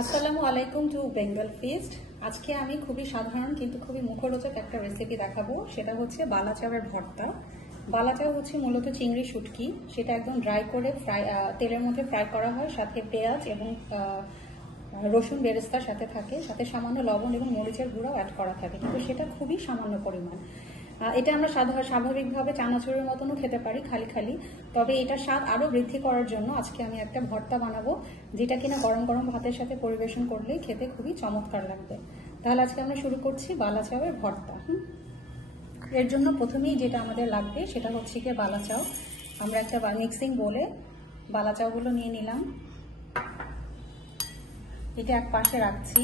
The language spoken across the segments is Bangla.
আসসালামু আলাইকুম টু বেঙ্গল ফিস্ট। আজকে আমি খুবই সাধারণ কিন্তু খুবই মুখরোচক একটা রেসিপি দেখাবো। সেটা হচ্ছে বালাচাওয়ের ভর্তা। বালাচাও হচ্ছে মূলত চিংড়ি শুটকি, সেটা একদম ড্রাই করে তেলের মধ্যে ফ্রাই করা হয়, সাথে পেঁয়াজ এবং রসুন বেরেস্তার সাথে থাকে, সাথে সামান্য লবণ এবং মরিচের গুঁড়াও অ্যাড করা থাকে, কিন্তু সেটা খুবই সামান্য পরিমাণ। এটা আমরা স্বাভাবিকভাবে চানাচুরের মতনও খেতে পারি খালি খালি, তবে এটা স্বাদ আরও বৃদ্ধি করার জন্য আজকে আমি একটা ভর্তা বানাবো, যেটা কিনা গরম গরম ভাতের সাথে পরিবেশন করলে খেতে খুবই চমৎকার লাগবে। তাহলে আজকে আমরা শুরু করছি বালাচাওয়ের ভর্তা। এর জন্য প্রথমেই যেটা আমাদের লাগবে সেটা হচ্ছে গিয়ে বালাচাও। আমরা একটা মিক্সিং বোলে বালাচাওগুলো নিয়ে নিলাম, এটা এক পাশে রাখছি।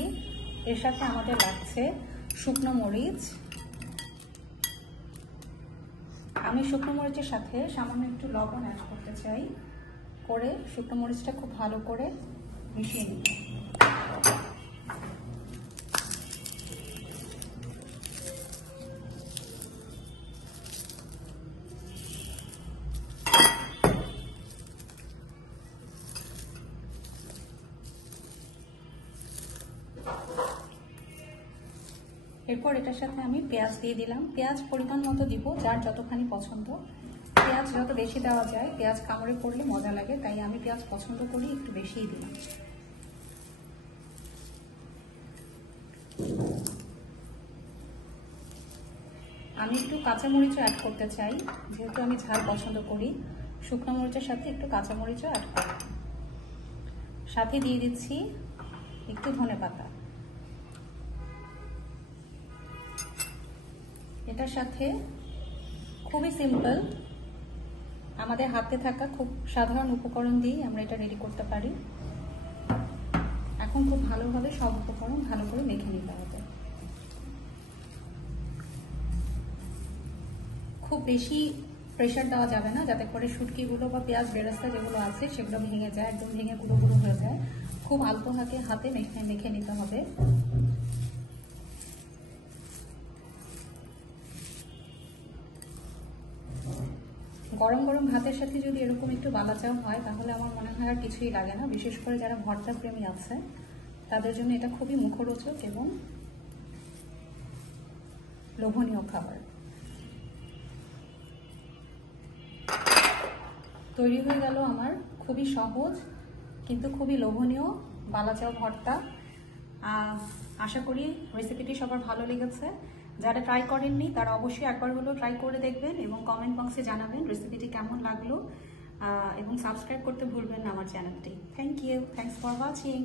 এর সাথে আমাদের লাগছে শুকনো মরিচ। আমি শুকনো মরিচের সাথে সামান্য একটু লবণ অ্যাড করতে চাই, করে শুকনো মরিচটা খুব ভালো করে মিশিয়ে নিই। এরপর এটার সাথে আমি পেঁয়াজ দিয়ে দিলাম। পেঁয়াজ পরিমাণ মতো দিব, যার যতখানি পছন্দ। পেঁয়াজ যত বেশি দেওয়া যায় পেঁয়াজ কামড়ে পড়লে মজা লাগে, তাই আমি পেঁয়াজ পছন্দ করি, একটু বেশিই দিলাম। আমি একটু কাঁচামরিচও অ্যাড করতে চাই, যেহেতু আমি ঝাল পছন্দ করি। শুকনো মরিচের সাথে একটু কাঁচামরিচও অ্যাড করি, সাথে দিয়ে দিচ্ছি একটু ধনেপাতা। এটার সাথে খুবই সিম্পল, আমাদের হাতে থাকা খুব সাধারণ উপকরণ দিয়ে আমরা এটা রেডি করতে পারি। এখন খুব ভালোভাবে সব উপকরণ ভালো করে মেখে নিতে হবে। খুব বেশি প্রেশার দেওয়া যাবে না, যাতে করে শুটকিগুলো বা পেঁয়াজ বেরেস্তা যেগুলো আছে সেগুলো ভেঙে যায়, একদম ভেঙে গুঁড়ো গুঁড়ো হয়ে যায়। খুব অল্প হাতে মেখে নিতে হবে। গরম গরম ভাতের সাথে যদি এরকম একটু বালাচাও হয় তাহলে আমার মনে হয় আর কিছুই লাগে না। বিশেষ করে যারা ভর্তা প্রেমী আছে তাদের জন্য এটা খুবই মুখরোচক এবং লোভনীয় খাবার। তৈরি হয়ে গেল আমার খুবই সহজ কিন্তু খুবই লোভনীয় বালাচাও ভর্তা। আশা করি রেসিপিটি সবার ভালো লেগেছে। যারা ট্রাই করেননি তারা অবশ্যই একবার হলেও ট্রাই করে দেখবেন এবং কমেন্ট বক্সে জানাবেন রেসিপিটি কেমন লাগলো, এবং সাবস্ক্রাইব করতে ভুলবেন না আমার চ্যানেলটি। Thank you, thanks for watching.